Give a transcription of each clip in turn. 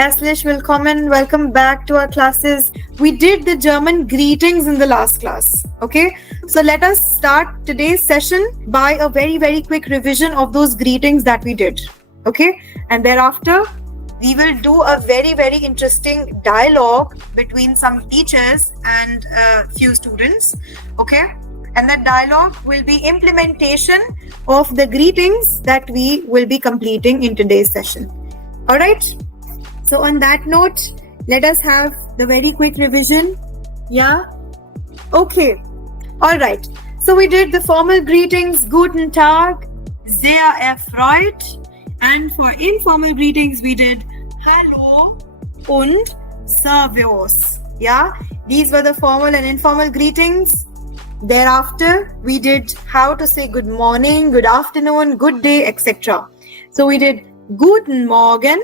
Herzlich willkommen. Welcome back to our classes. We did the German greetings in the last class. Okay, so let us start today's session by a very quick revision of those greetings that we did. Okay, and thereafter we will do a very interesting dialogue between some teachers and a few students. Okay, and that dialogue will be implementation of the greetings that we will be completing in today's session. All right. So on that note, let us have the very quick revision. Yeah? Okay. All right. So we did the formal greetings, Guten Tag, sehr erfreut. And for informal greetings, we did Hallo und Servus. Yeah? These were the formal and informal greetings. Thereafter, we did how to say good morning, good afternoon, good day, etc. So we did Guten Morgen.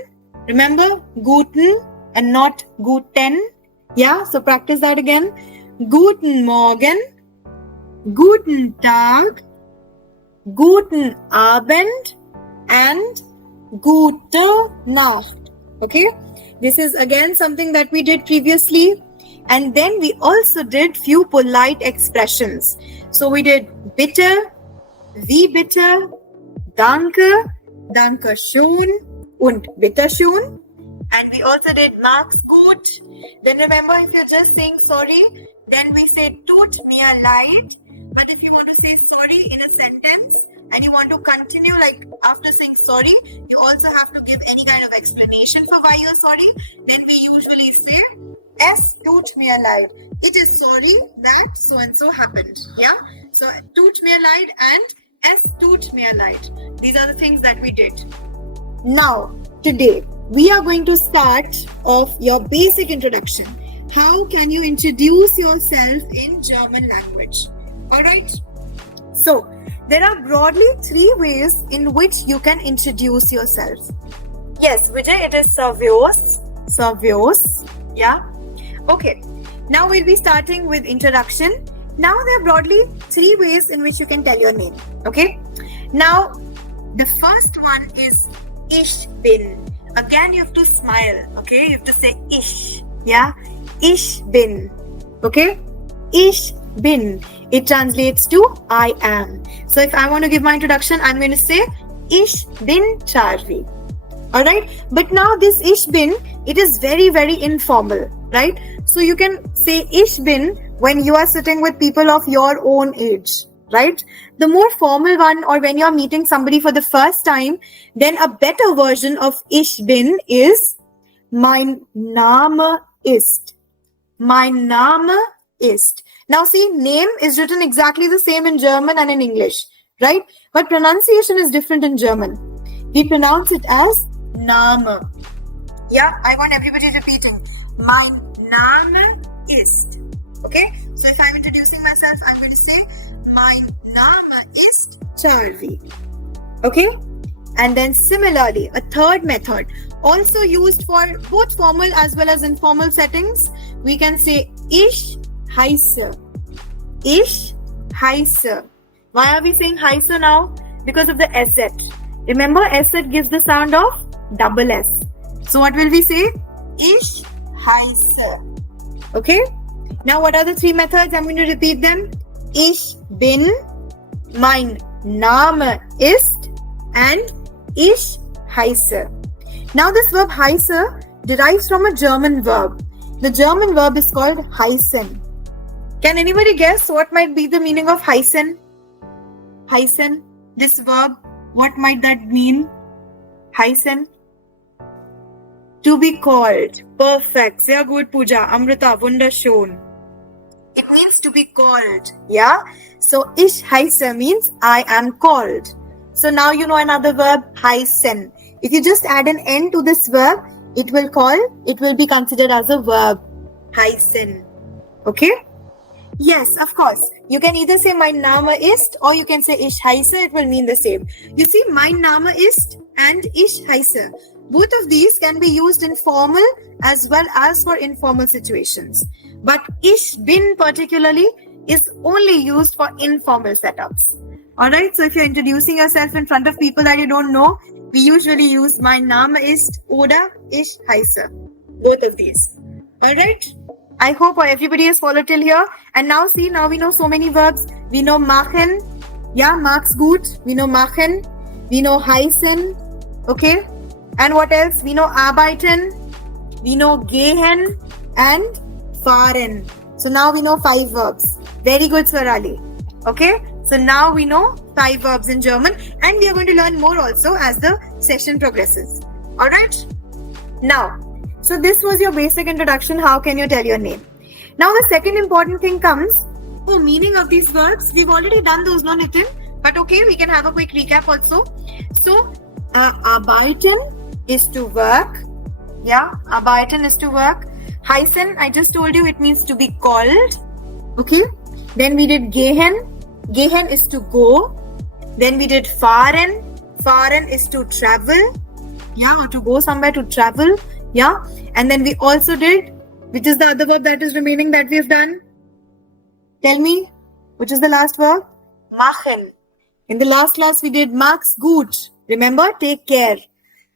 Remember, guten and not guten. Yeah, so practice that again. Guten Morgen, Guten Tag, Guten Abend, and Gute Nacht. Okay, this is again something that we did previously. And then we also did few polite expressions. So we did bitte, wie bitte, danke, danke schön, und bitteschön. And we also did Max gut. Then remember, if you're just saying sorry, then we say tut mir leid. But if you want to say sorry in a sentence and you want to continue, like after saying sorry, you also have to give any kind of explanation for why you're sorry. Then we usually say es tut mir leid. It is sorry that so and so happened. Yeah. So tut mir leid and es tut mir leid. These are the things that we did. Now, today, we are going to start off your basic introduction. How can you introduce yourself in German language? Alright? So, there are broadly 3 ways in which you can introduce yourself. Yes, Vijay, it is Servus. Servus. Yeah? Okay. Now we'll be starting with introduction. Now there are broadly 3 ways in which you can tell your name. Okay? Now, the first one is Ich bin. Again, you have to smile. Okay? You have to say ich. Yeah? Ich bin. Okay? Ich bin. It translates to I am. So if I want to give my introduction, I'm going to say Ich bin Charvi. Alright? But now this Ich bin, it is very informal. Right? So you can say Ich bin when you are sitting with people of your own age. Right? The more formal one, or when you're meeting somebody for the first time, then a better version of Ich bin is Mein Name ist. Mein Name ist. Now see, name is written exactly the same in German and in English, right? But pronunciation is different in German. We pronounce it as Name. Yeah, I want everybody repeating. Mein Name ist. Okay? So if I'm introducing myself, I'm going to say Mein Name ist Charvi. Okay? And then similarly, a third method, also used for both formal as well as informal settings, we can say Ich heiße. Ich heiße. Why are we saying heiße now? Because of the SZ. Remember, SZ gives the sound of double S. So what will we say? Ich heiße. Okay? Now what are the 3 methods? I'm going to repeat them. Ich bin, mein Name ist, and ich heiße. Now this verb heiße derives from a German verb. The German verb is called heißen. Can anybody guess what might be the meaning of heißen? Heißen, this verb, what might that mean? Heißen? To be called. Perfect. Sehr gut, Pooja. Amrita, wunderschön. It means to be called. Yeah? So, ich heiße means I am called. So, now you know another verb, heißen. If you just add an N to this verb, it will be considered as a verb. Heißen. Okay? Yes, of course. You can either say mein Name ist or you can say ich heiße. It will mean the same. You see, mein Name ist and ich heiße. Both of these can be used in formal as well as for informal situations. But ich bin particularly is only used for informal setups. Alright, so if you're introducing yourself in front of people that you don't know, we usually use mein Name ist oder ich heiße. Both of these. Alright? I hope everybody has followed till here. And now see, now we know so many verbs. We know machen. Yeah, mach's gut. We know machen. We know heißen. Okay? And what else? We know arbeiten. We know gehen and fahren. So now we know 5 verbs. Very good, Swarali. Okay? So now we know 5 verbs in German, and we are going to learn more also as the session progresses. Alright? Now, so this was your basic introduction. How can you tell your name? Now the second important thing comes, meaning of these verbs. We've already done those, no Nitin? But okay, we can have a quick recap also. So, arbeiten is to work. Yeah, arbeiten is to work. Heißen, I just told you, it means to be called. Okay. Then we did gehen. Gehen is to go. Then we did fahren. Fahren is to travel. Yeah, or to go somewhere, to travel. Yeah. And then we also did, which is the other verb that is remaining that we've done? Tell me, which is the last verb? Machen. In the last class, we did mach's gut. Remember, take care.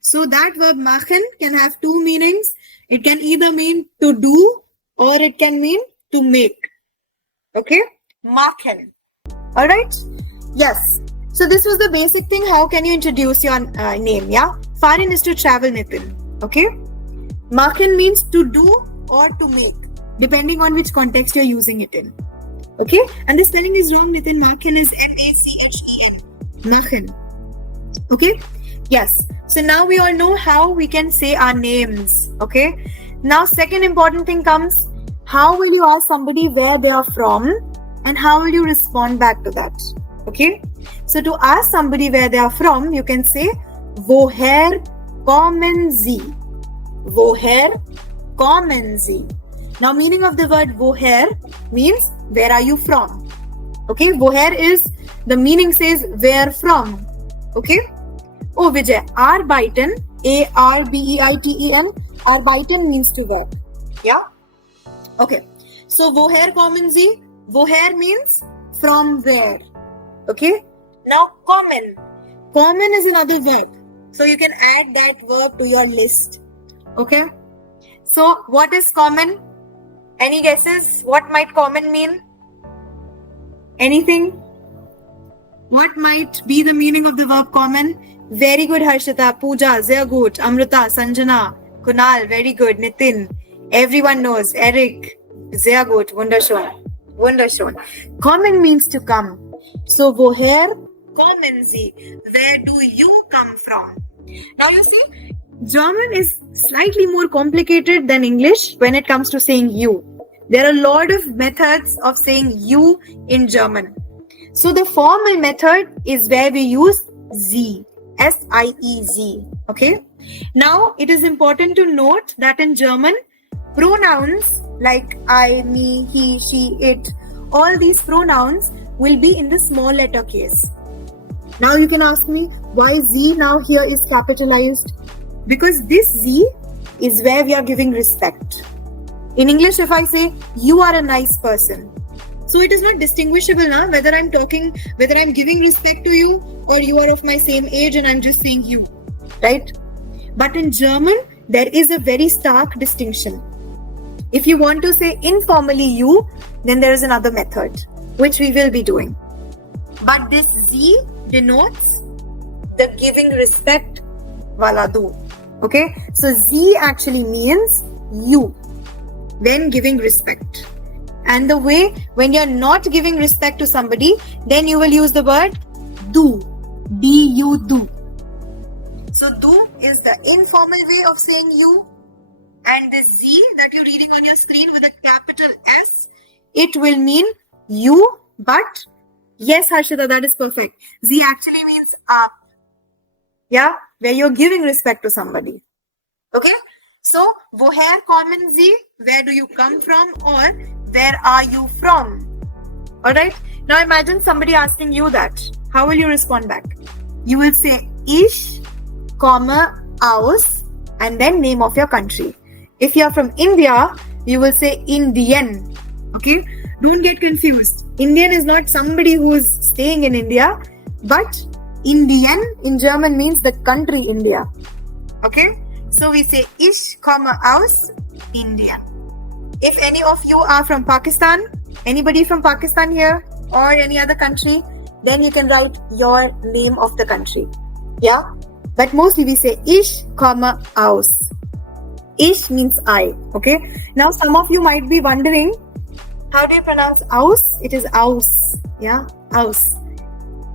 So that verb machen can have 2 meanings. It can either mean to do or it can mean to make. Okay? Machen. Alright? Yes. So this was the basic thing. How can you introduce your name? Yeah? Fahren is to travel, Nitin. Okay? Machen means to do or to make, depending on which context you're using it in. Okay? And the spelling is wrong, Nitin. Machen is M-A-C-H-E-N. Machen. Okay? Yes. So now we all know how we can say our names. Okay? Now second important thing comes, how will you ask somebody where they are from and how will you respond back to that? Okay? So to ask somebody where they are from, you can say, woher kommen Sie? Woher kommen Sie? Now meaning of the word woher means where are you from? Okay? Woher is, the meaning says where from. Okay? Oh Vijay, arbeiten, A-R-B-E-I-T-E-N, arbeiten means to work. Yeah? Okay. So woher kommen Sie? Woher means from where. Okay? Now kommen. Kommen is another verb. So you can add that verb to your list. Okay? So what is kommen? Any guesses? What might kommen mean? Anything? What might be the meaning of the verb kommen? Very good, Harshita, Pooja, sehr gut, Amrita, Sanjana, Kunal, very good, Nitin. Everyone knows. Eric, sehr gut, wunderschön. Wunderschön. Kommen means to come. So, woher kommen Sie? Where do you come from? Now you see, German is slightly more complicated than English when it comes to saying you. There are a lot of methods of saying you in German. So the formal method is where we use Sie. S-I-E-Z. Okay. Now it is important to note that in German, pronouns like I, me, he, she, it, all these pronouns will be in the small letter case. Now you can ask me why Z now here is capitalized? Because this Z is where we are giving respect. In English, if I say you are a nice person, so it is not distinguishable now whether I'm giving respect to you or you are of my same age and I'm just saying you, right? But in German, there is a very stark distinction. If you want to say informally you, then there is another method, which we will be doing. But this Z denotes the giving respect wala do. Okay? So Z actually means you when giving respect. And the way when you're not giving respect to somebody, then you will use the word do. D-U do. So do is the informal way of saying you. And this Z that you're reading on your screen with a capital S, it will mean you, but yes, Harshita, that is perfect. Z actually means up. Yeah, where you're giving respect to somebody. Okay? So, woher kommen Sie? Where do you come from? Or where are you from? Alright? Now imagine somebody asking you that. How will you respond back? You will say Ich komme aus and then name of your country. If you are from India, you will say Indian. Okay? Don't get confused. Indian is not somebody who is staying in India, but Indian in German means the country India. Okay? So we say ich komme aus Indien. If any of you are from Pakistan, anybody from Pakistan here or any other country, then you can write your name of the country. Yeah? But mostly we say ich komme aus. Ich means I. Okay? Now some of you might be wondering, how do you pronounce aus? It is aus. Yeah? Aus.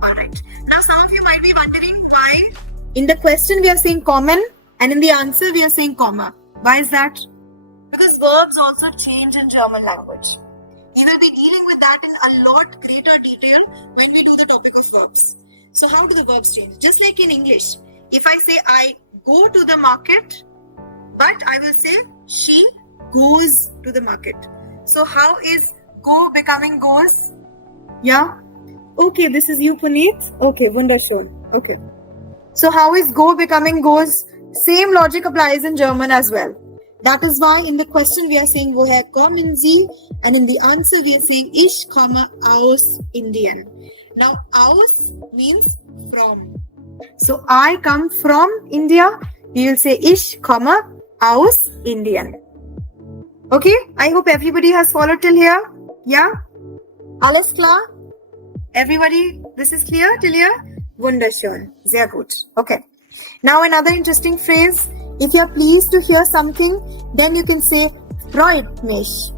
Alright. Now some of you might be wondering why in the question we are saying common and in the answer we are saying comma. Why is that? Because verbs also change in German language. We will be dealing with that in a lot greater detail when we do the topic of verbs. So how do the verbs change? Just like in English, if I say I go to the market, but I will say she goes to the market. So how is go becoming goes? Yeah? Okay, this is you, Puneet. Okay, wunderschön. Okay. So how is go becoming goes? Same logic applies in German as well. That is why in the question we are saying woher kommen Sie, and in the answer we are saying ich komme aus Indien. Now aus means from. So I come from India. We will say ich komme aus Indien. Okay, I hope everybody has followed till here. Yeah? Alles klar? Everybody, this is clear till here? Wunderschön. Sehr gut. Okay. Now another interesting phrase. If you are pleased to hear something, then you can say freut mich.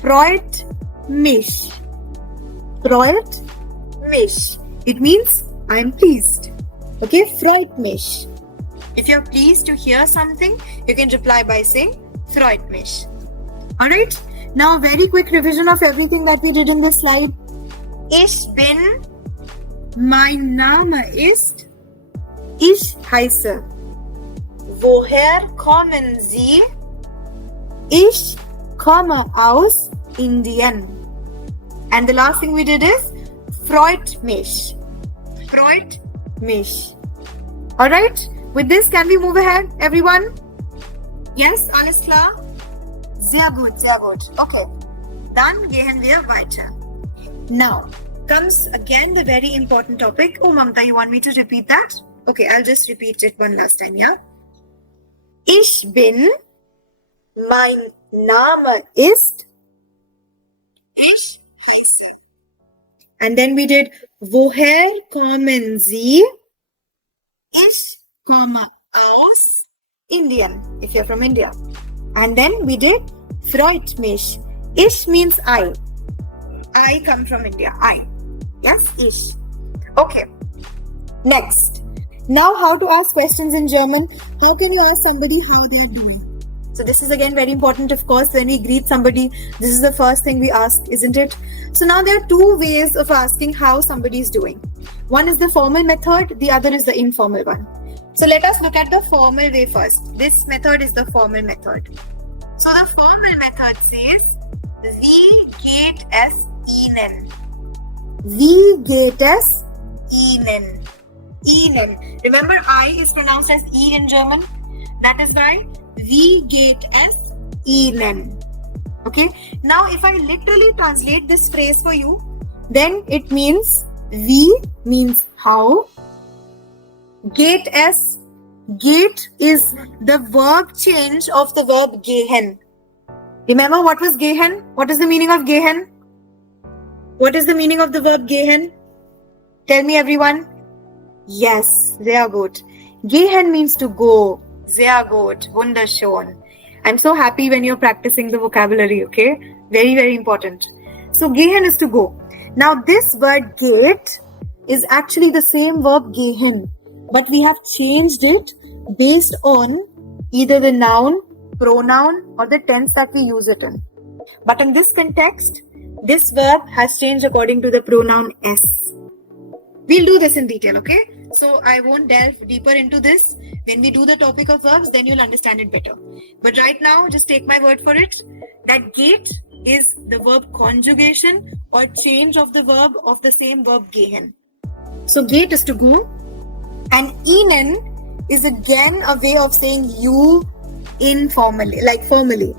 Freut mich. Freut mich. It means I am pleased. Okay, freut mich. If you are pleased to hear something, you can reply by saying freut mich. Alright, now very quick revision of everything that we did in this slide. Ich bin, mein Name ist, ich heiße. Woher kommen Sie? Ich komme aus Indien. And the last thing we did is freut mich. Freut mich. Alright, with this can we move ahead, everyone? Yes, alles klar? Sehr gut, sehr gut. Okay, dann gehen wir weiter. Now, comes again the very important topic. Oh, Mamta, you want me to repeat that? Okay, I'll just repeat it one last time, yeah? Ich bin, mein Name ist, ich heiße. And then we did, woher kommen Sie? Ich komme aus Indien, if you're from India. And then we did, freut mich. Ich means I. I come from India. I. Yes, ich. Okay. Next. Now, how to ask questions in German. How can you ask somebody how they are doing? So this is again very important, of course. When we greet somebody, this is the first thing we ask, isn't it? So now there are two ways of asking how somebody is doing. One is the formal method, the other is the informal one. So let us look at the formal way first. This method is the formal method. So the formal method says, wie geht es Ihnen? Wie geht es Ihnen? Ihnen. Remember, I is pronounced as E in German. That is why wie geht es Ihnen? Okay. Now, if I literally translate this phrase for you, then it means wie means how. Geht es. Geht is the verb change of the verb gehen. Remember what was gehen? What is the meaning of gehen? What is the meaning of the verb gehen? Tell me, everyone. Yes, sehr gut. Gehen means to go. Sehr gut. Wunderschön. I'm so happy when you're practicing the vocabulary, okay? Very, very important. So, gehen is to go. Now, this word geht is actually the same verb gehen, but we have changed it based on either the noun, pronoun, or the tense that we use it in. But in this context, this verb has changed according to the pronoun s. We'll do this in detail, okay? So I won't delve deeper into this. When we do the topic of verbs, then you'll understand it better. But right now, just take my word for it, that geht is the verb conjugation or change of the verb of the same verb gehen. So geht is to go, and ihnen is again a way of saying you informally, like formally.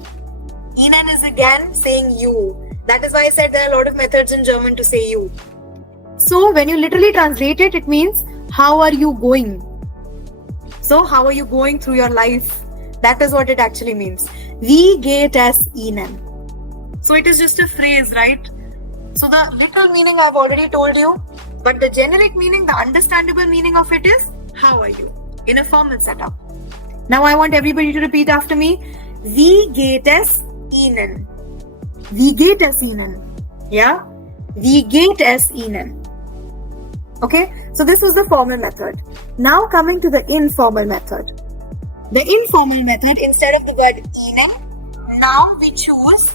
Ihnen is again saying you. That is why I said there are a lot of methods in German to say you. So when you literally translate it, it means how are you going? So how are you going through your life? That is what it actually means. Wie geht es Ihnen? So it is just a phrase, right? So the literal meaning I've already told you, but the generic meaning, the understandable meaning of it is, how are you? In a formal setup. Now I want everybody to repeat after me. Wie geht es Ihnen? Wie geht es Ihnen? Yeah? Wie geht es Ihnen? Okay, so this was the formal method. Now coming to the informal method. The informal method, instead of the word Ihnen, now we choose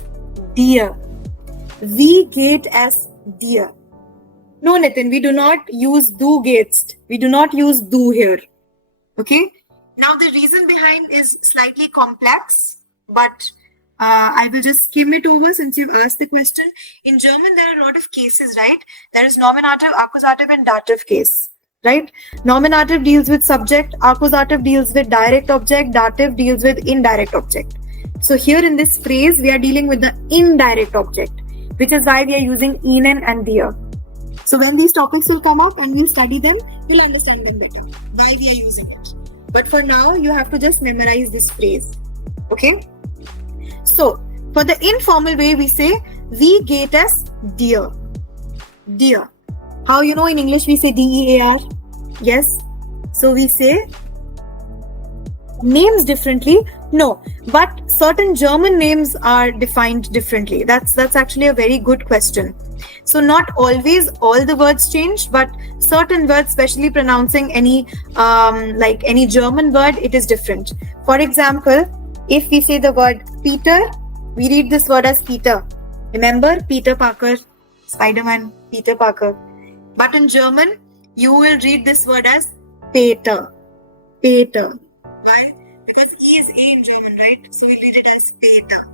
dir. Wie geht es dir? No, Nitin, we do not use du gehtst. We do not use du here. Okay? Now the reason behind is slightly complex, but I will just skim it over since you've asked the question. In German, there are a lot of cases, right? There is nominative, accusative, and dative case, right? Nominative deals with subject, accusative deals with direct object, dative deals with indirect object. So here in this phrase, we are dealing with the indirect object, which is why we are using Ihnen and dir. So when these topics will come up and we'll study them, we'll understand them better, why we are using it. But for now, you have to just memorize this phrase, okay? So, for the informal way, we say, wie geht es dir? Dir. How you know in English we say D-E-A-R? Yes. So, we say names differently. No, but certain German names are defined differently. That's actually a very good question. So, not always all the words change, but certain words, especially pronouncing any like any German word, it is different. For example, if we say the word Peter, we read this word as Peter. Remember Peter Parker, Spider-Man, Peter Parker. But in German, you will read this word as Peter. Peter. Why? Because E is A in German, right? So we read it as Peter.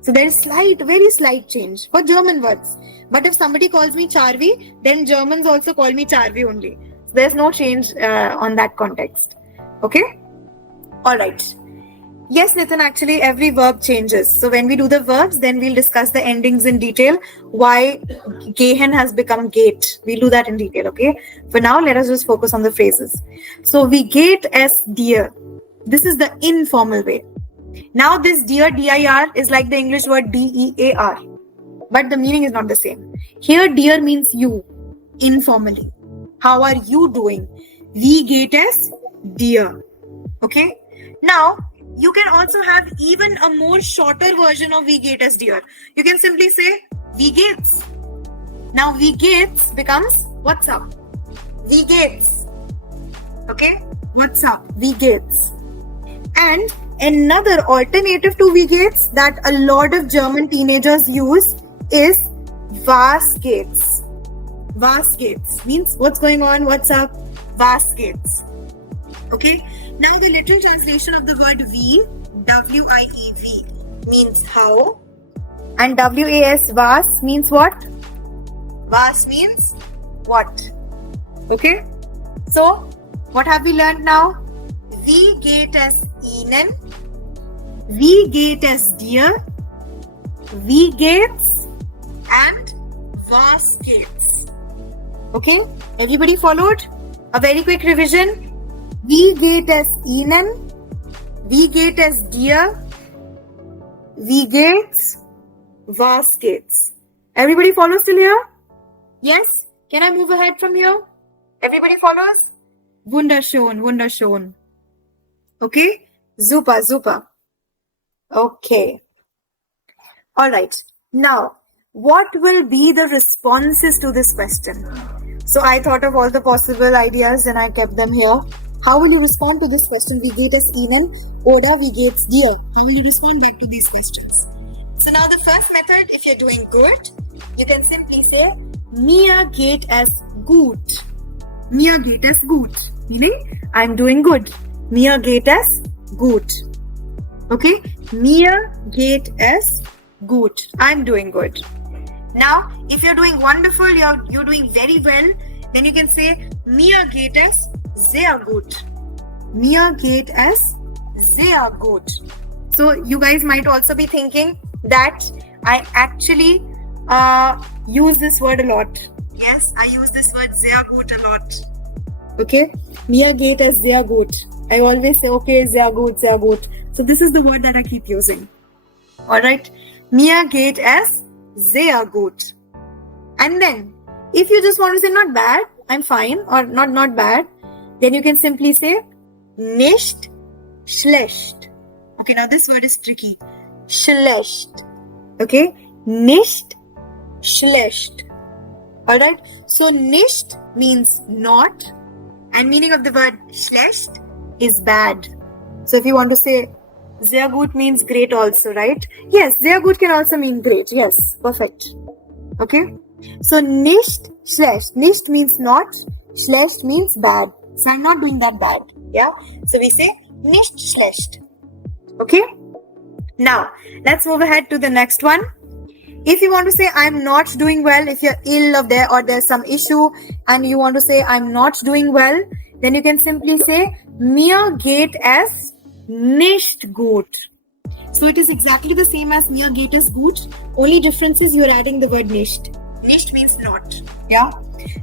So there is very slight change for German words. But if somebody calls me Charvi, then Germans also call me Charvi only. There's no change on that context. Okay? Alright. Yes, Nitin, actually every verb changes. So when we do the verbs, then we'll discuss the endings in detail. Why gehen has become gate. We'll do that in detail, okay? For now, let us just focus on the phrases. So wie geht es dir? This is the informal way. Now this dir, D-I-R, is like the English word D-E-A-R. But the meaning is not the same. Here, dir means you, informally. How are you doing? Wie geht es dir? Okay? Now, you can also have even a more shorter version of wie geht es dir. You can simply say, wie geht's? Now, wie geht's becomes, what's up? Wie geht's? Okay? What's up? Wie geht's? And another alternative to wie geht's that a lot of German teenagers use is was geht's. Was geht's means what's going on, what's up? Was geht's. Okay? Now the literal translation of the word wie, W-I-E-V, means how. And W-A-S, was, means what? Was means what? Okay? So, what have we learned now? Wie geht es Ihnen? Wie geht es dir? Wie geht's? And was geht's? Okay? Everybody followed? A very quick revision. Wie geht es Ihnen? Wie geht es dir? Wie geht's? Was geht's? Everybody follows till here? Yes? Can I move ahead from here? Everybody follows? Wunderschön, wunderschön. Okay? Super, super. Okay. Alright. Now, what will be the responses to this question? So I thought of all the possible ideas and I kept them here. How will you respond to this question? Wie geht es Ihnen? Oder wie geht's dir? How will you respond back to these questions? So now the first method, if you're doing good, you can simply say, mir geht es gut. Mir geht es gut. Meaning, I'm doing good. Mir geht es gut. Okay? Mir geht es gut. I'm doing good. Now, if you're doing wonderful, you're doing very well, then you can say, mir geht es sehr gut. Mir geht es sehr gut. So you guys might also be thinking that I actually use this word a lot. Yes, I use this word sehr gut a lot. Okay, Mia geht es sehr gut. I always say, okay, sehr gut, sehr gut. So this is the word that I keep using. Alright, Mia geht es sehr gut. And then, if you just want to say not bad, I'm fine, or not bad, then you can simply say nicht schlecht. Okay, now this word is tricky. Schlecht. Okay, nicht schlecht. Alright, so nicht means not, and meaning of the word schlecht is bad. So if you want to say sehr gut means great also, right? Yes, sehr gut can also mean great. Yes, perfect. Okay, so nicht schlecht. Nicht means not, schlecht means bad. So I'm not doing that bad. Yeah, so we say nicht schlecht. Okay, now let's move ahead to the next one. If you want to say I'm not doing well, if you're ill or there's some issue and you want to say I'm not doing well, then you can simply say mir geht es nicht gut. So it is exactly the same as mir geht es gut. Only difference is you're adding the word nicht. Nicht means not. Yeah.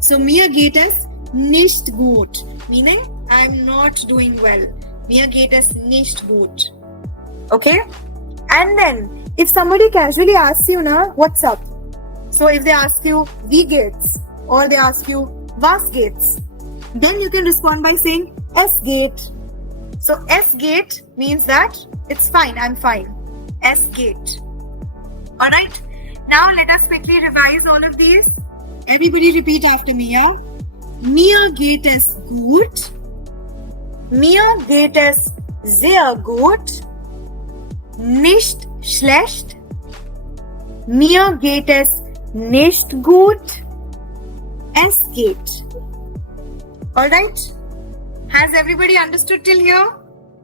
So mir geht es nicht gut, meaning I'm not doing well. Mir geht es nicht gut. Okay. And then if somebody casually asks you, what's up? So if they ask you, wie geht's? Or they ask you, was geht's? Then you can respond by saying, es geht. So es geht means that it's fine, I'm fine. Es geht. Alright, now let us quickly revise all of these. Everybody repeat after me, yeah? Mir geht es gut. Mir geht es sehr gut. Nicht schlecht. Mir geht es nicht gut. Es geht. Alright? Has everybody understood till here?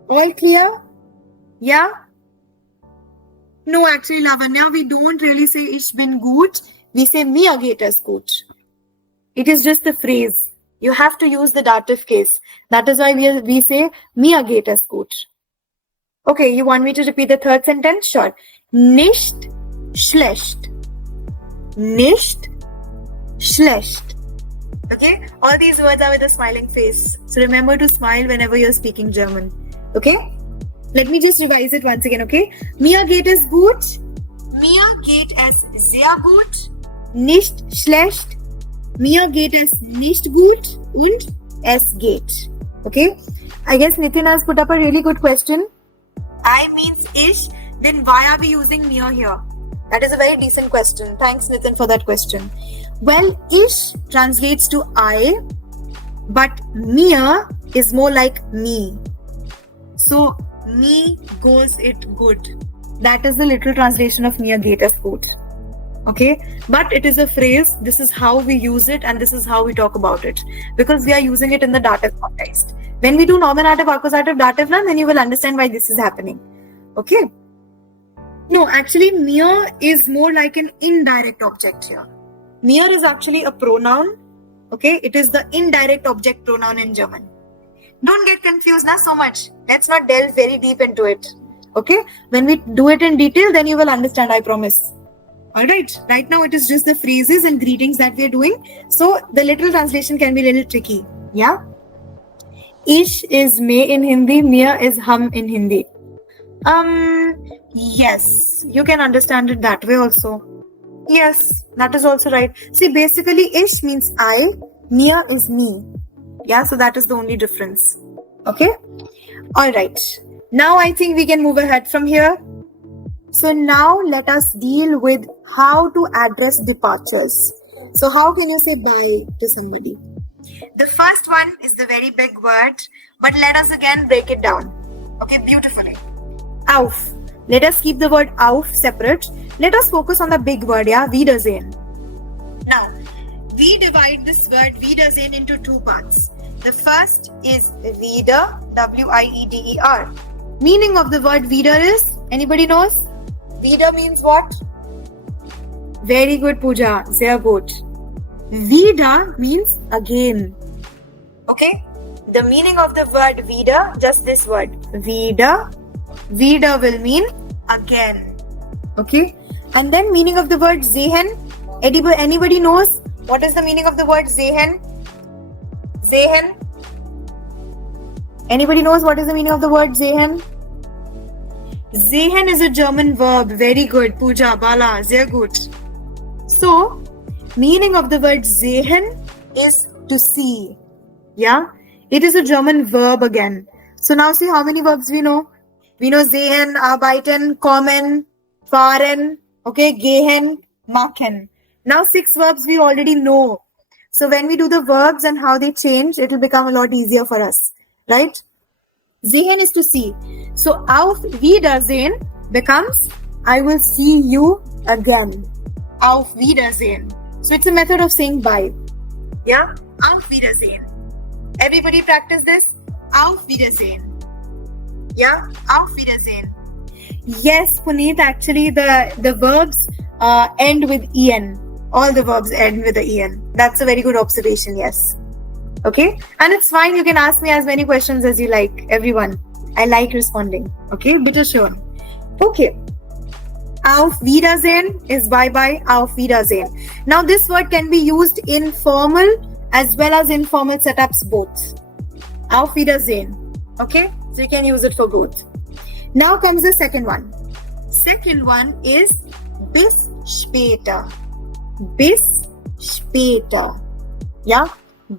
All clear? Yeah? No, actually, Lavanya, we don't really say ich bin gut. We say mir geht es gut. It is just a phrase. You have to use the dative case. That is why we say mir geht es gut. Okay, you want me to repeat the third sentence? Sure. Nicht schlecht. Nicht schlecht. Okay? All these words are with a smiling face. So remember to smile whenever you're speaking German. Okay? Let me just revise it once again, okay? Mir geht es gut. Mir geht es sehr gut. Nicht schlecht. Mir geht es nicht gut. Und es geht. Okay? I guess Nitin has put up a really good question. I means ich, then why are we using mir here? That is a very decent question. Thanks, Nitin, for that question. Well, ich translates to I, but mir is more like me. So, me goes it good. That is the literal translation of mir geht es gut. Okay? But it is a phrase. This is how we use it and this is how we talk about it. Because we are using it in the dative context. When we do nominative, accusative, dative, then you will understand why this is happening. Okay? No, actually, mir is more like an indirect object here. Mir is actually a pronoun. Okay? It is the indirect object pronoun in German. Don't get confused so much. Let's not delve very deep into it. Okay? When we do it in detail, then you will understand, I promise. Alright, right now it is just the phrases and greetings that we are doing. So the literal translation can be a little tricky. Yeah? Ich is me in Hindi, mir is hum in Hindi. Yes, you can understand it that way also. Yes, that is also right. See, basically, ish means I, mir is me. Yeah, so that is the only difference. Okay? Alright. Now I think we can move ahead from here. So now let us deal with how to address departures. So how can you say bye to somebody? The first one is the very big word, but let us again break it down. Okay, beautifully. Auf. Let us keep the word auf separate. Let us focus on the big word, yeah, Wiedersehen. Now, we divide this word Wiedersehen into two parts. The first is wieder, W-I-E-D-E-R. Meaning of the word wieder is, anybody knows? Wieder means what? Very good, Pooja. Sehr gut. Wieder means again. Okay? The meaning of the word wieder, just this word. Wieder. Wieder will mean again. Okay? And then meaning of the word sehen. Anybody knows what is the meaning of the word sehen? Sehen. Anybody knows what is the meaning of the word sehen? Sehen is a German verb. Very good. Pooja, Bala, sehr gut. So, meaning of the word sehen is to see. Yeah? It is a German verb again. So now see how many verbs we know. We know sehen, arbeiten, kommen, fahren, okay, gehen, machen. Now 6 verbs we already know. So when we do the verbs and how they change, it will become a lot easier for us. Right? Sehen is to see. So auf Wiedersehen becomes I will see you again. Auf Wiedersehen. So it's a method of saying bye. Yeah? Auf Wiedersehen. Everybody practice this. Auf Wiedersehen. Yeah? Auf Wiedersehen. Yes, Puneet, actually the verbs end with en. All the verbs end with the en. That's a very good observation, yes. Okay? And it's fine, you can ask me as many questions as you like, everyone. I like responding. Okay? Bitte schön. Okay. Auf Wiedersehen is bye-bye. Auf Wiedersehen. Now this word can be used in formal as well as informal setups both. Auf Wiedersehen. Okay? So you can use it for both. Now comes the second one. Second one is bis später. Bis später. Yeah?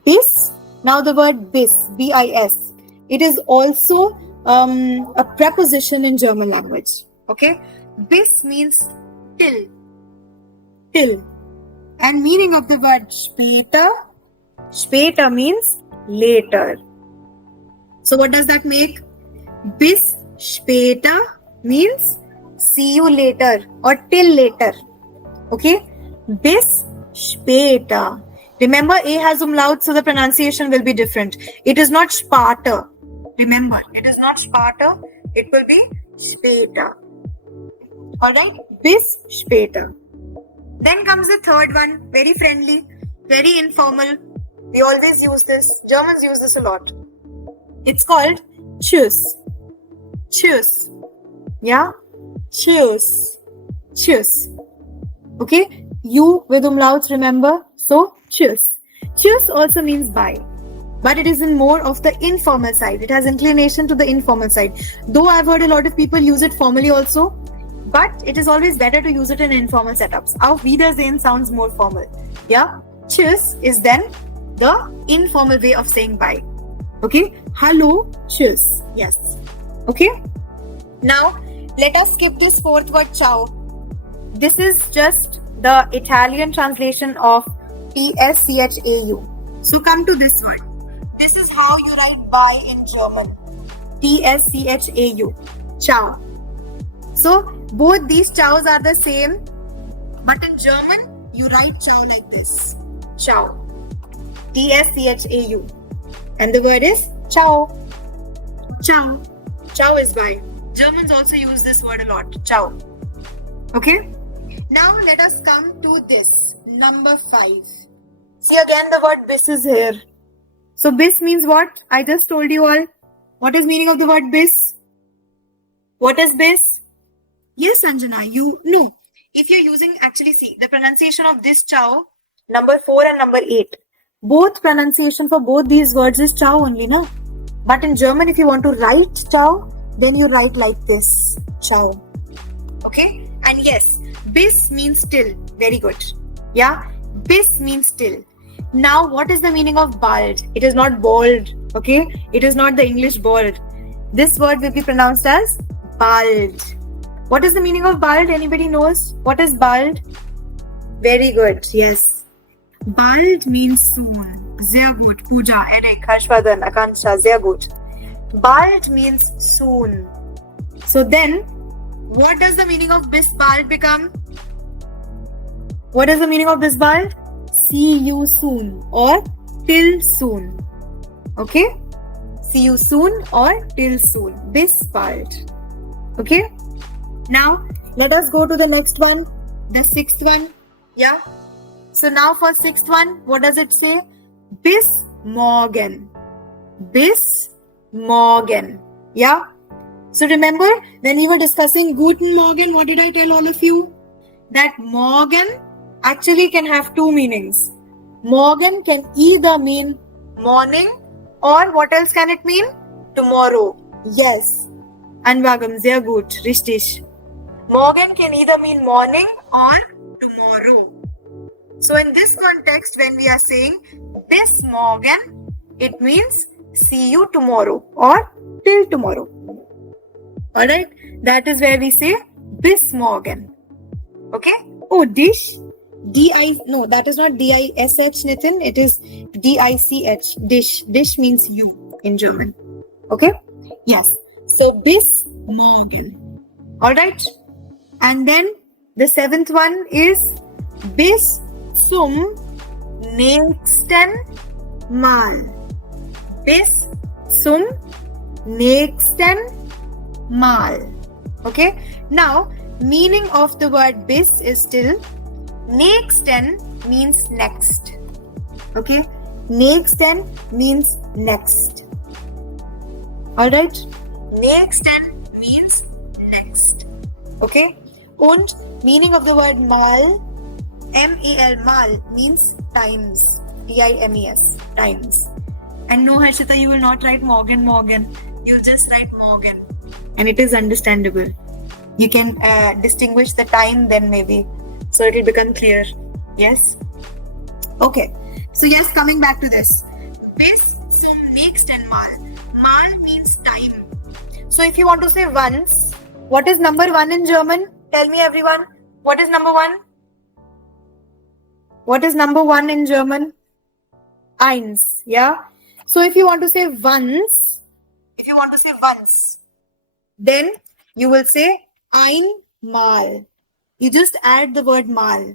Bis. Now the word bis. B-I-S. It is also a preposition in German language. Okay? Bis means till. Till. And meaning of the word später. Später means later. So what does that make? Bis später means see you later or till later. Okay? Bis später. Remember, A has umlaut, so the pronunciation will be different. It is not später. Remember, it is not später. It will be später. Alright? Bis später. Then comes the third one. Very friendly. Very informal. We always use this. Germans use this a lot. It's called tschüss. Tschüss. Yeah? Tschüss. Tschüss. Okay? You with umlauts, remember? So, tschüss. Tschüss also means bye. But it is in more of the informal side. It has inclination to the informal side. Though I've heard a lot of people use it formally also. But it is always better to use it in informal setups. Auf Wiedersehen sounds more formal. Yeah? Tschüss is then the informal way of saying bye. Okay? Hallo, tschüss. Yes. Okay? Now, let us skip this fourth word, ciao. This is just the Italian translation of P-S-C-H-A-U. So come to this word. This is how you write bye in German. P-S-C-H-A-U. Ciao. So, both these chows are the same. But in German, you write ciao like this. Ciao. T-S-C-H-A-U. And the word is ciao. Ciao. Ciao is bye. Germans also use this word a lot. Ciao. Okay? Now let us come to this. Number 5. See again the word bis is here. So bis means what? I just told you all. What is meaning of the word bis? What is bis? Yes, Anjana, you know. If you're using, actually see, the pronunciation of this ciao, number 4 and number 8. Both pronunciation for both these words is ciao only, no? But in German, if you want to write ciao, then you write like this. Ciao. Okay? And yes, bis means till. Very good. Yeah? Bis means till. Now, what is the meaning of bald? It is not bald. Okay? It is not the English bald. This word will be pronounced as bald. What is the meaning of bald? Anybody knows? What is bald? Very good. Yes. Bald means soon. Sehr gut. Pooja, Eric, Harshvardhan, Akansha. Sehr gut. Bald means soon. So then, what does the meaning of bis bald become? What is the meaning of bis bald? See you soon or till soon. Okay? See you soon or till soon. Bis bald. Okay? Now, let us go to the next one. The 6th one. Yeah? So now for 6th one, what does it say? Bis morgen. Bis morgen. Yeah? So remember, when we were discussing Guten Morgen, what did I tell all of you? That morgen actually can have 2 meanings. Morgen can either mean morning or what else can it mean? tomorrow. Yes. Anvagam, sehr gut. Richtig. Morgen can either mean morning or tomorrow. So in this context, when we are saying bis morgen, it means see you tomorrow or till tomorrow. Alright, that is where we say bis morgen. Okay? Oh, dish. No, that is not D-I-S-H, Nitin. It is D-I-C-H. Dish. Dish means you in German. Okay? Yes. So bis morgen. Alright? And then the seventh one is bis zum nächsten Mal. Bis zum nächsten Mal. Okay? Now, meaning of the word bis is still nächsten means next. Okay? Nächsten means next. Alright? Nächsten means next. Okay? Und meaning of the word Mal, M-A-L, Mal means times. T-I-M-E-S, times. And no, Harshita, you will not write morgen. You just write morgen. And it is understandable. You can distinguish the time then maybe. So it will become clear. Yes? Okay. So yes, coming back to this. Bis zum nächsten Mal. Mal means time. So if you want to say once, what is number one in German? Tell me everyone. What is number one? What is number one in German? Eins. Yeah? So if you want to say once, then you will say einmal. You just add the word mal.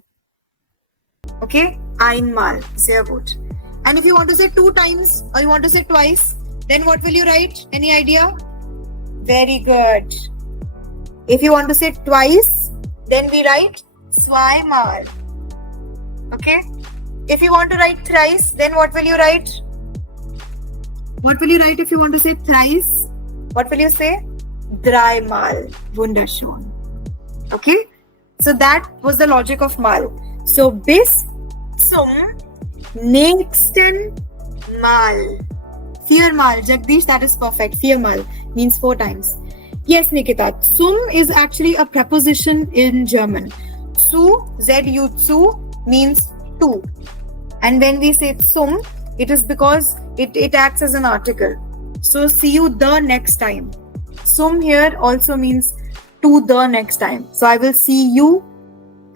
Okay? Einmal. Sehr gut. And if you want to say two times or you want to say twice, then what will you write? Any idea? Very good. If you want to say twice, then we write zweimal. Okay? If you want to write thrice, then what will you write? What will you write if you want to say thrice? What will you say? Dreimal. Wunderschön. Okay? So that was the logic of mal. So bis zum nächsten Mal. Viermal. Jagdish, that is perfect. Viermal means four times. Yes, Nikita. Zum is actually a preposition in German. Zu, Z-U, zu means to. And when we say zum, it is because it acts as an article. So see you the next time. Zum here also means to the next time. So I will see you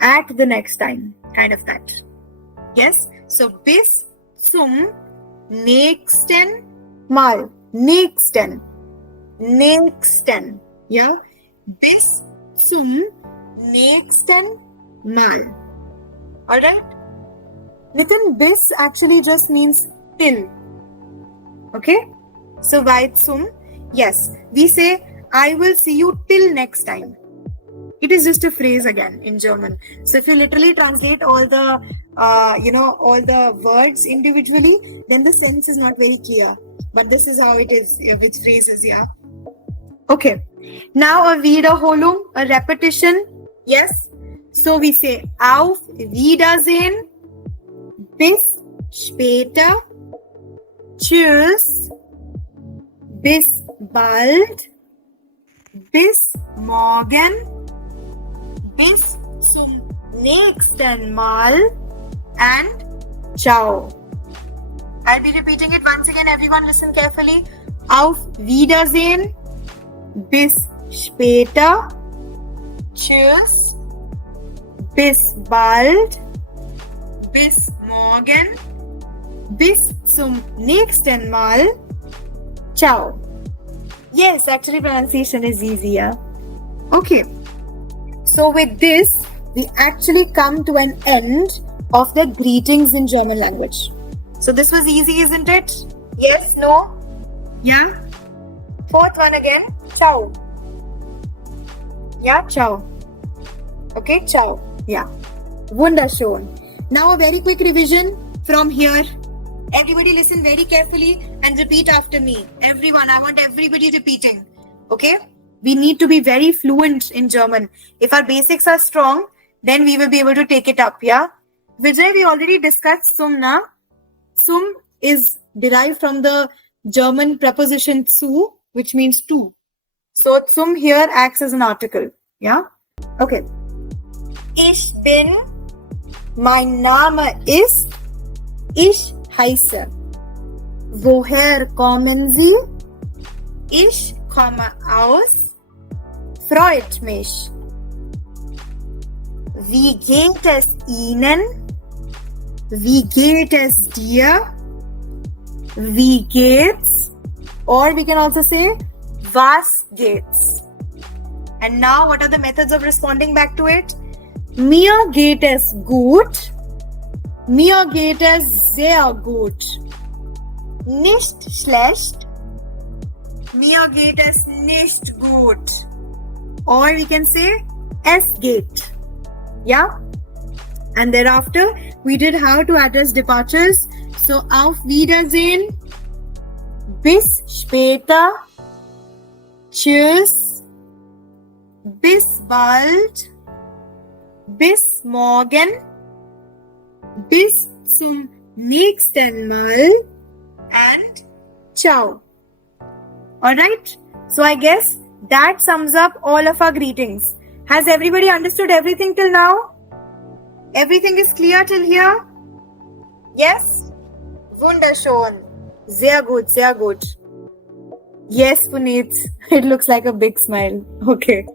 at the next time. Kind of that. Yes? So bis zum nächsten Mal. Nächsten. Yeah? Bis zum nächsten Mal. Alright? Nitin, bis actually just means till. Okay? So why zum? Yes. We say, I will see you till next time. It is just a phrase again in German. So if you literally translate all the, all the words individually, then the sense is not very clear. But this is how it is with phrases, yeah? Okay. Now a Wiederholung, a repetition. Yes? So we say, auf Wiedersehen, bis später, tschüss, bis bald, bis morgen, bis zum nächsten Mal, and ciao. I'll be repeating it once again. Everyone listen carefully. Auf Wiedersehen, bis später, tschüss, bis bald, bis morgen, bis zum nächsten Mal, ciao. Yes, actually pronunciation is easier. Okay. So with this, we actually come to an end of the greetings in German language. So this was easy, isn't it? Yes, no? Yeah? Fourth one again. Ciao. Yeah, ciao. Okay, ciao. Yeah. Wunderschön. Now a very quick revision from here. Everybody listen very carefully and repeat after me. Everyone, I want everybody repeating. Okay? We need to be very fluent in German. If our basics are strong, then we will be able to take it up, yeah? Vijay, we already discussed zum, na? Zum is derived from the German preposition zu, which means two. So zum here acts as an article. Yeah? Okay. Ich bin, mein Name ist, ich heiße. Woher kommen Sie? Ich komme aus. Freut mich. Wie geht es Ihnen? Wie geht es dir? Wie geht's? Or we can also say, was geht's? And now what are the methods of responding back to it? Mir geht es gut. Mir geht es sehr gut. Nicht schlecht. Mir geht es nicht gut. Or we can say, es geht. Yeah? And thereafter, we did how to address departures. So, auf Wiedersehen. Bis später. Tschüss. Bis bald. Bis morgen. Bis zum nächsten Mal. And ciao. Alright? So, I guess that sums up all of our greetings. Has everybody understood everything till now? Everything is clear till here? Yes? Wunderschön. Sehr gut, sehr gut. Yes, Puneet. It looks like a big smile. Okay.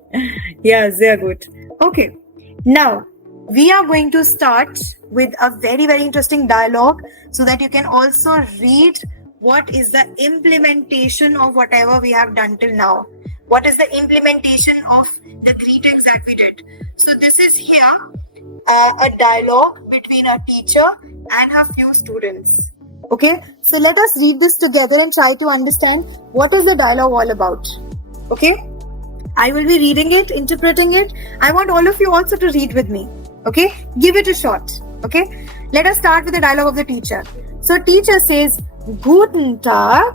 Yeah, sehr gut. Okay. Now, we are going to start with a very, very interesting dialogue so that you can also read what is the implementation of whatever we have done till now. What is the implementation of the greetings that we did? So this is here a dialogue between a teacher and her few students. Okay, so let us read this together and try to understand what is the dialogue all about. Okay, I will be reading it, interpreting it. I want all of you also to read with me. Okay, give it a shot. Okay, let us start with the dialogue of the teacher. So teacher says, Guten Tag.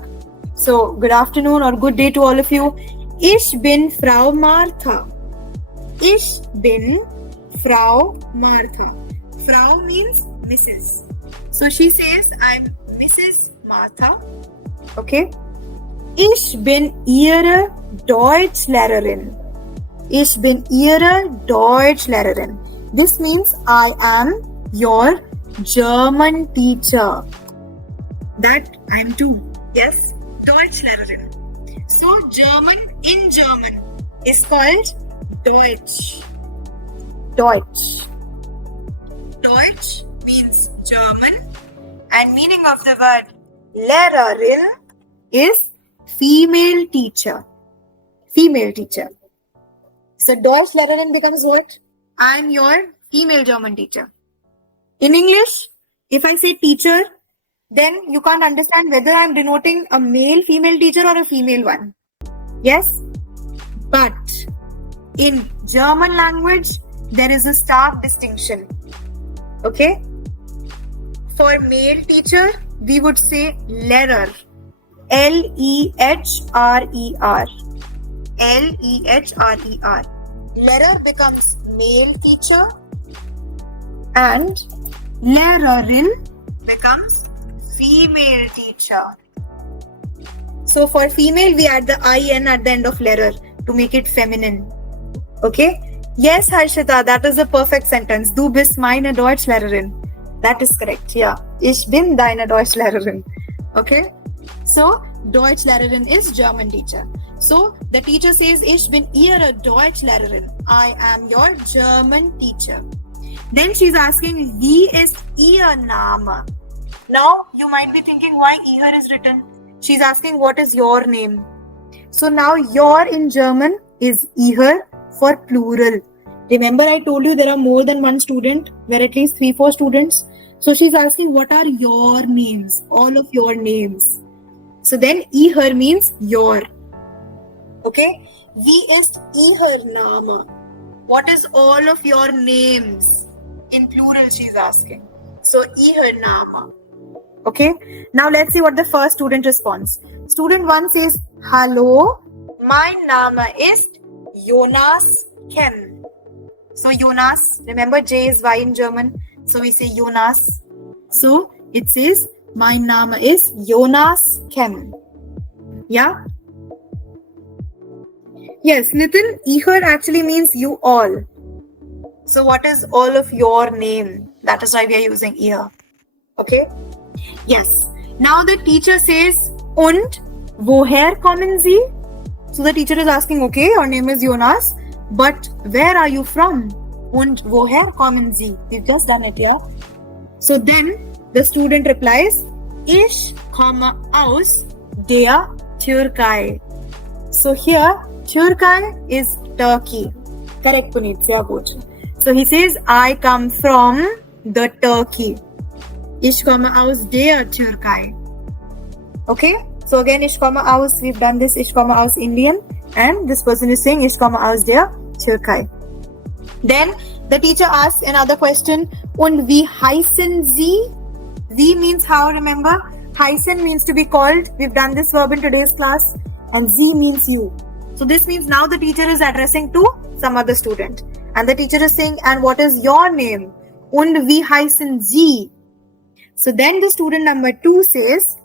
So good afternoon or good day to all of you. Ich bin Frau Martha. Ich bin Frau Martha. Frau means Mrs. So she says, I'm Mrs. Martha. Okay. Ich bin Ihre Deutschlehrerin. Ich bin Ihre Deutschlehrerin. This means I am your German teacher. That I'm too. Yes, Deutschlehrerin. So German in German is called Deutsch. Deutsch. Deutsch means German and meaning of the word Lehrerin is female teacher. Female teacher. So Deutschlehrerin becomes what? I am your female German teacher. In English, if I say teacher, then you can't understand whether I'm denoting a male female teacher or a female one. Yes? But in German language, there is a stark distinction. Okay? For male teacher, we would say Lehrer. L-E-H-R-E-R. L-E-H-R-E-R. Lehrer becomes male teacher and Lehrerin becomes female teacher. So for female, we add the IN at the end of Lehrer to make it feminine. Okay? Yes, Harshita, that is a perfect sentence. Du bist meine Deutschlehrerin. That is correct. Yeah. Ich bin deine Deutschlehrerin. Okay? So, Deutschlehrerin is German teacher. So, the teacher says, Ich bin Ihre Deutschlehrerin. I am your German teacher. Then she's asking, Wie ist Ihr Name? Now, you might be thinking why Ihr is written. She's asking, what is your name? So now, your in German is Ihr for plural. Remember, I told you there are more than one student, where at least 3-4 students. So she's asking, what are your names? All of your names. So then, Ihr means your. Okay? Wie ist Ihr Name? What is all of your names? In plural, she's asking. So, Ihr Name. Okay? Now, let's see what the first student responds. Student 1 says, Hallo, mein Name ist Jonas Kemm. So, Jonas, remember J is Y in German. So, we say Jonas. So, it says, mein Name ist Jonas Kemm. Yeah? Yes, Nitin, ihr actually means you all. So what is all of your name? That is why we are using ihr. Okay? Yes. Now the teacher says, und woher kommen Sie? So the teacher is asking, okay, your name is Jonas, but where are you from? Und woher kommen Sie? We've just done it, yeah? So then the student replies, ich komme aus der Türkei. So here, Türkei is Turkey. Correct, Puneet. Sehr gut. So he says, I come from the Turkey. Ich komme aus der Türkei. Okay? So again, ich komme aus, we've done this, ich komme aus Indian. And this person is saying, ich komme aus der Türkei. Then the teacher asks another question, und wie heißen Sie? Sie means how, remember? Heißen means to be called. We've done this verb in today's class. And Sie means you. So this means now the teacher is addressing to some other student. And the teacher is saying, and what is your name? Und wie heißen Sie? So then the student number 2 says,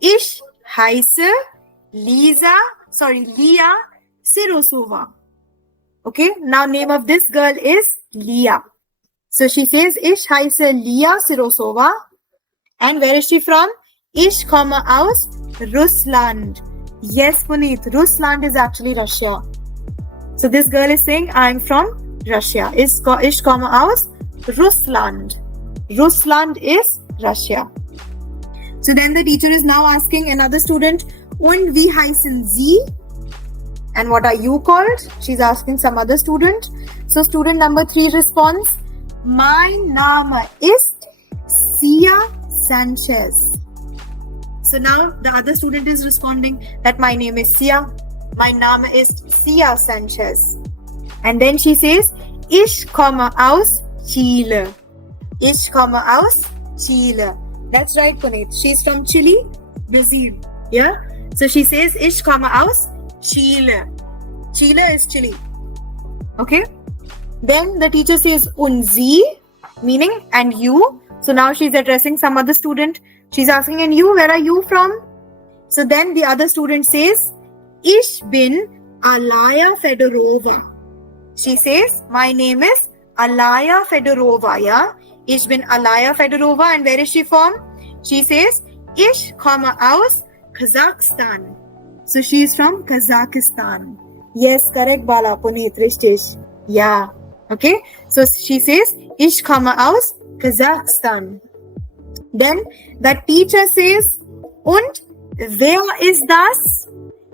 ich heiße Lia Sirosova. Okay, now name of this girl is Lia. So she says, ich heiße Lia Sirosova. And where is she from? Ich komme aus Russland. Yes, Puneet, Russland is actually Russia. So this girl is saying, I'm from Russia. Ich komme aus Russland. Russland is Russia. So then the teacher is now asking another student, und wie heißen Sie? And what are you called? She's asking some other student. So student number 3 responds, mein Name ist Sia Sanchez. So now the other student is responding that my name is Sia. Mein Name ist Sia Sanchez. And then she says, ich komme aus Chile. Ich komme aus Chile. That's right, Puneet. She's from Chile, Brazil. Yeah? So she says, ich komme aus Chile. Chile is Chile. Okay? Then the teacher says, und Sie, meaning, and you. So now she's addressing some other student. She's asking, and you, where are you from? So then the other student says, ich bin Alaya Fedorova. She says, my name is Alaya Fedorova, yeah? Ich bin Alaya Fedorova. And where is she from? She says, ich komme aus Kazakhstan. So she is from Kazakhstan. Yes, correct, Bala, Puneet, Rishtish. Yeah. Okay. So she says, ich komme aus Kazakhstan. Then the teacher says, und wer ist das?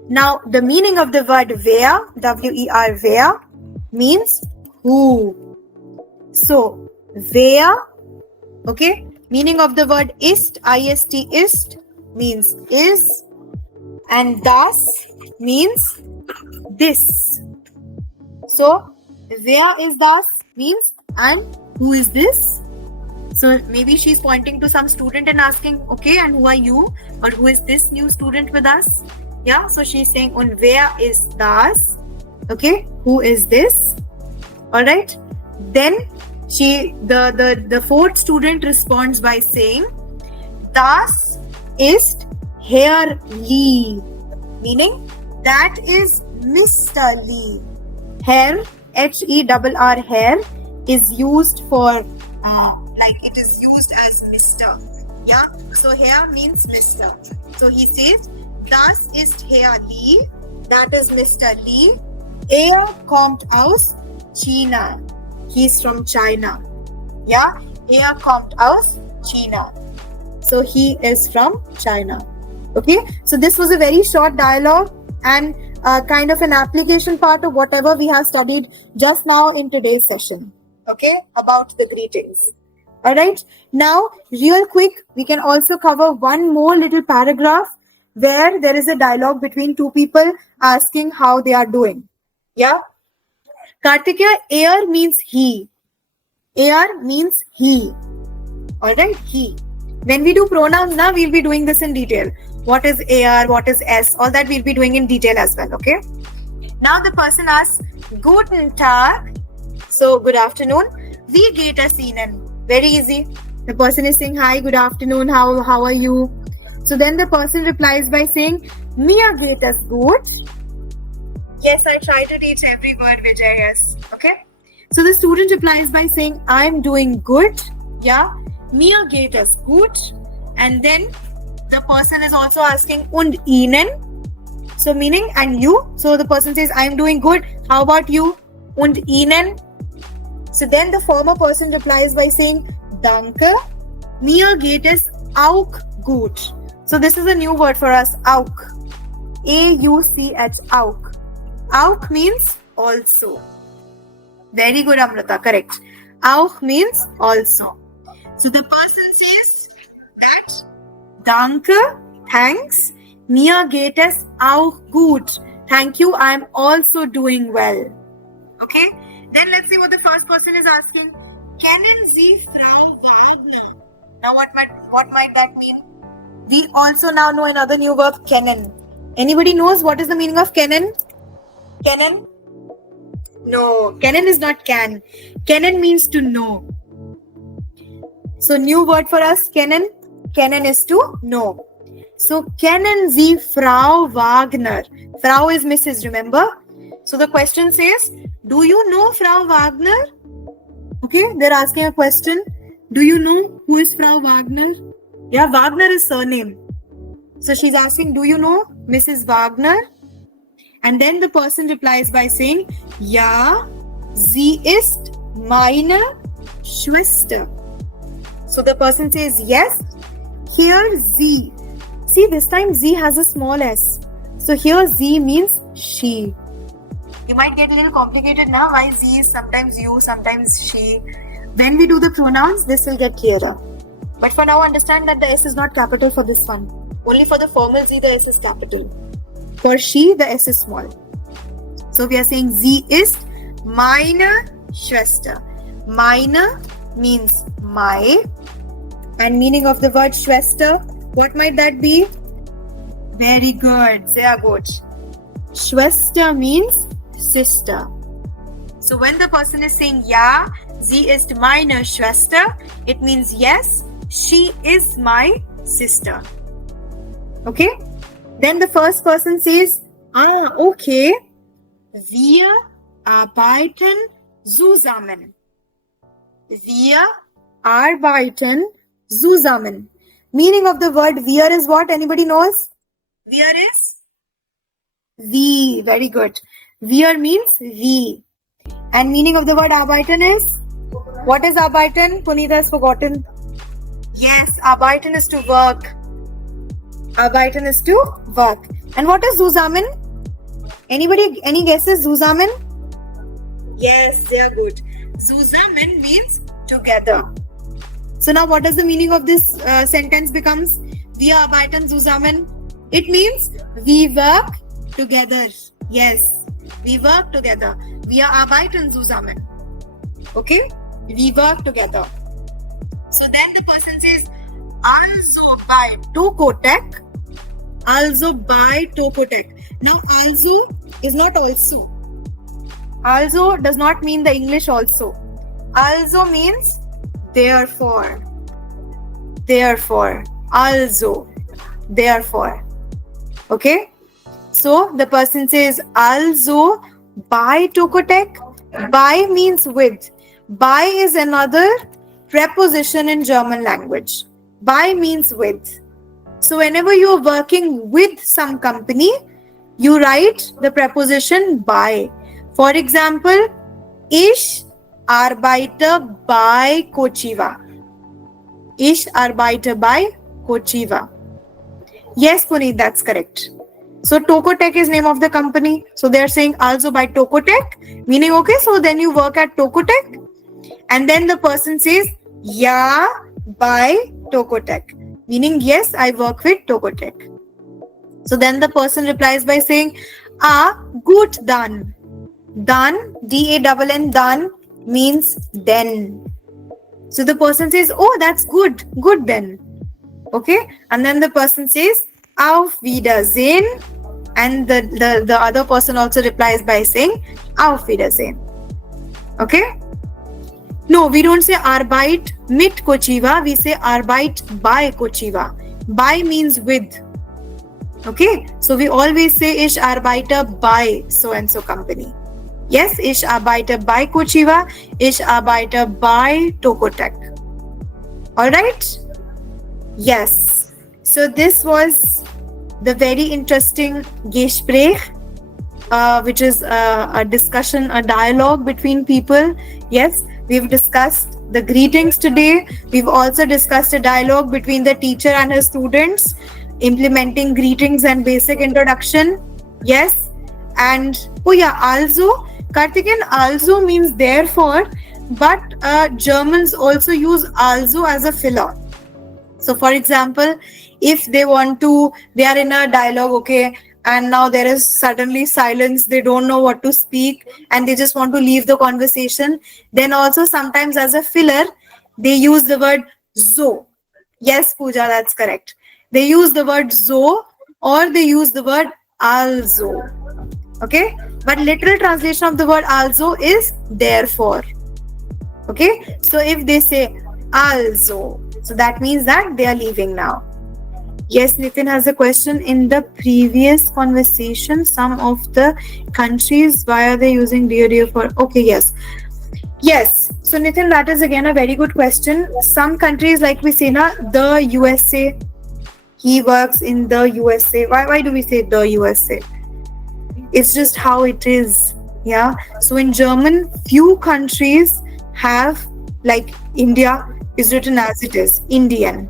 Now, the meaning of the word wer, W-E-R, wer, means who. So, wer, okay, meaning of the word ist, I-S-T, ist, means is, and das means this. So, wer ist das means, and who is this? So, maybe she's pointing to some student and asking, okay, and who are you? Or who is this new student with us? Yeah, so she's saying, und wer ist das? Okay, who is this? Alright, then the fourth student responds by saying, das ist Herr Lee, meaning that is Mr. Lee. Herr, H-E-R-R, Herr, is used for it is used as Mr. Yeah, so Herr means Mr. So he says, das ist Herr Lee, that is Mr. Lee. Kommt aus China. He's from China. Yeah, kommt aus China. So he is from China. Okay, so this was a very short dialogue and kind of an application part of whatever we have studied just now in today's session. Okay, about the greetings. Alright, now real quick, we can also cover one more little paragraph where there is a dialogue between two people asking how they are doing. Yeah, Kartikeya, air means he. Air means he. Alright, he. When we do pronouns now, we'll be doing this in detail. What is air, what is s, all that we'll be doing in detail as well, okay? Now the person asks, Guten Tag. So, good afternoon. Wie geht es Ihnen? Very easy. The person is saying, hi, good afternoon, how are you? So then the person replies by saying, Mir geht es gut. Yes, I try to teach every word, Vijay. Yes. Okay. So the student replies by saying, I'm doing good. Yeah. Mir geht es gut. And then the person is also asking, und Ihnen? So meaning, and you? So the person says, I'm doing good. How about you? Und Ihnen? So then the former person replies by saying, Danke. Mir geht es auch gut. So this is a new word for us, auch. A-U-C-H, auch. Auch means also. Very good, Amrita. Correct. Auch means also. So the person says that Danke, thanks. Mir geht es auch gut. Thank you. I am also doing well. Okay. Then let's see what the first person is asking. Kennen Sie Frau Wagner? Now what might that mean? We also now know another new verb, kennen. Anybody knows what is the meaning of kennen? Kennen? No, kennen is not can. Kennen means to know. So new word for us, kennen. Kennen is to know. So kennen Sie Frau Wagner? Frau is Mrs., remember? So the question says, do you know Frau Wagner? Okay, they're asking a question. Do you know who is Frau Wagner? Yeah, Wagner is surname. So she's asking, do you know Mrs. Wagner? And then the person replies by saying, Ja, sie ist meine Schwester. So the person says, yes. Here, sie. See, this time sie has a small s. So here, sie means she. You might get a little complicated now. Why sie is sometimes you, sometimes she. When we do the pronouns, this will get clearer. But for now, understand that the S is not capital for this one. Only for the formal Z, the S is capital. For she, the S is small. So we are saying, sie ist meine Schwester. Meine means my. And meaning of the word Schwester, what might that be? Very good. Sehr gut. Schwester means sister. So when the person is saying, Ja, sie ist meine Schwester, it means yes, she is my sister. Okay? Then the first person says, okay. Wir arbeiten zusammen. Wir arbeiten zusammen. Meaning of the word wir is what? Anybody knows? Wir is? We. Very good. Wir means we. And meaning of the word arbeiten is? What is arbeiten? Punita has forgotten. Yes, arbeiten is to work. Arbeiten is to work. And what is zusammen? Anybody, any guesses? Zusammen? Yes, they are good. Zusammen means together. So now what does the meaning of this sentence becomes? Wir arbeiten zusammen. It means we work together. Yes, we work together. Wir arbeiten zusammen. Okay? We work together. So then the person says, also by Tokotek. Also by Tokotek. Now also is not also. Also does not mean the English also. Also means therefore. Therefore. Also. Therefore. Okay? So the person says also by Tokotek. By means with. By is another preposition in German language. By means with. So whenever you are working with some company, you write the preposition by. For example, ich arbeite bei Cochiva. Ich arbeite bei Cochiva. Yes, Puneet, that's correct. So Tokotek is name of the company. So they are saying also by Tokotek, meaning okay, so then you work at Tokotek. And then the person says, Ja, by Tokotek. Meaning, yes, I work with Tokotek. So then the person replies by saying, gut dann. Dann, D-A-N-N, dann means then. So the person says, oh, that's good. Good then. Okay. And then the person says, Auf Wiedersehen. And the other person also replies by saying, Auf Wiedersehen. Okay. No, we don't say Arbeit mit Cochiva. We say Arbeit bei Cochiva. By means with. Okay, so we always say Ich arbeite bei so and so company. Yes, Ich arbeite bei Cochiva, Ich arbeite bei Tokotech. Alright? Yes. So this was the very interesting Gespräch, which is a discussion, a dialogue between people. Yes, we've discussed the greetings today. We've also discussed a dialogue between the teacher and her students, implementing greetings and basic introduction. Yes, and oh yeah, also Karthikeyan, also means therefore, but Germans also use also as a filler. So for example, if they are in a dialogue, okay, and now there is suddenly silence, they don't know what to speak and they just want to leave the conversation, then also sometimes as a filler, they use the word so. Yes, Pooja, that's correct. They use the word so or they use the word also. Okay, but literal translation of the word also is therefore. Okay, so if they say also, so that means that they are leaving now. Yes, Nitin has a question. In the previous conversation, some of the countries, why are they using dear for? Okay, yes. Yes. So Nitin, that is again a very good question. Some countries, like we say na, the USA, he works in the USA. Why do we say the USA? It's just how it is. Yeah. So in German, few countries have, like India is written as it is, Indian.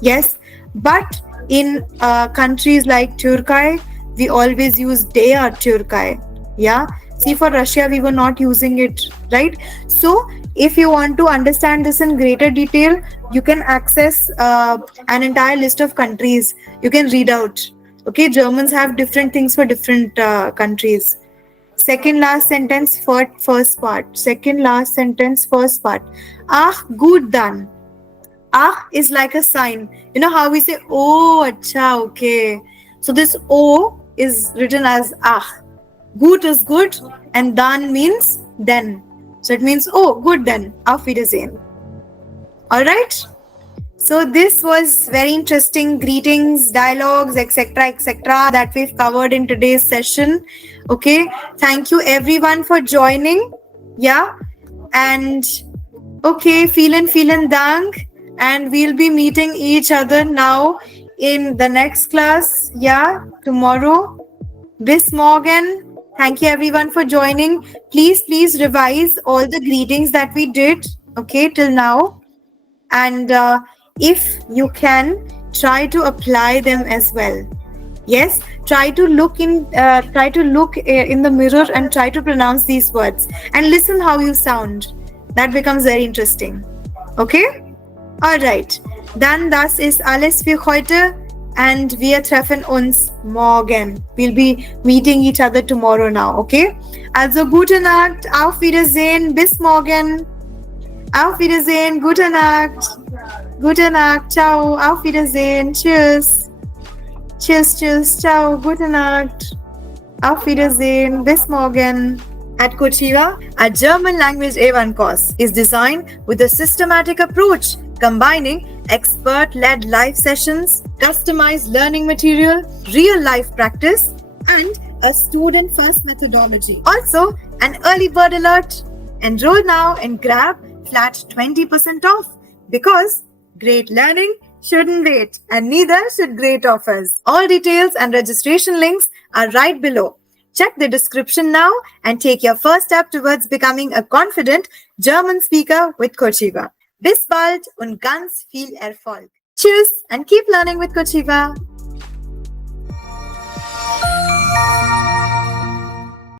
Yes. But in countries like Turkey, we always use der Türkei. Yeah. See, for Russia, we were not using it, right? So if you want to understand this in greater detail, you can access an entire list of countries. You can read out. Okay, Germans have different things for different countries. Second last sentence, first part. Second last sentence, first part. Ach, gut dann. Ah is like a sign. You know how we say, oh, acha, okay. So this O is written as ah. Gut is good and dann means then. So it means, oh, good then. Auf Wiedersehen. Alright? So this was very interesting greetings, dialogues, etc., that we've covered in today's session. Okay. Thank you everyone for joining. Yeah. And okay, vielen Dank. And we'll be meeting each other now in the next class. Yeah, tomorrow. Bis morgen. Thank you everyone for joining. Please revise all the greetings that we did, okay, till now. And if you can, try to apply them as well. Yes, try to look in the mirror and try to pronounce these words and listen how you sound. That becomes very interesting. Okay? Alright, dann das ist alles für heute and wir treffen uns morgen. We'll be meeting each other tomorrow now, okay? Also gute Nacht, auf Wiedersehen, bis morgen. Auf Wiedersehen, gute Nacht. Gute Nacht, ciao, auf Wiedersehen, tschüss. Tschüss, ciao, gute Nacht. Auf Wiedersehen, bis morgen. At Cochiva, our German language A1 course is designed with a systematic approach, combining expert-led live sessions, customized learning material, real-life practice, and a student-first methodology. Also, an early bird alert. Enroll now and grab flat 20% off because great learning shouldn't wait and neither should great offers. All details and registration links are right below. Check the description now and take your first step towards becoming a confident German speaker with Cochiva. Bis bald und ganz viel Erfolg. Tschüss and keep learning with Cochiva.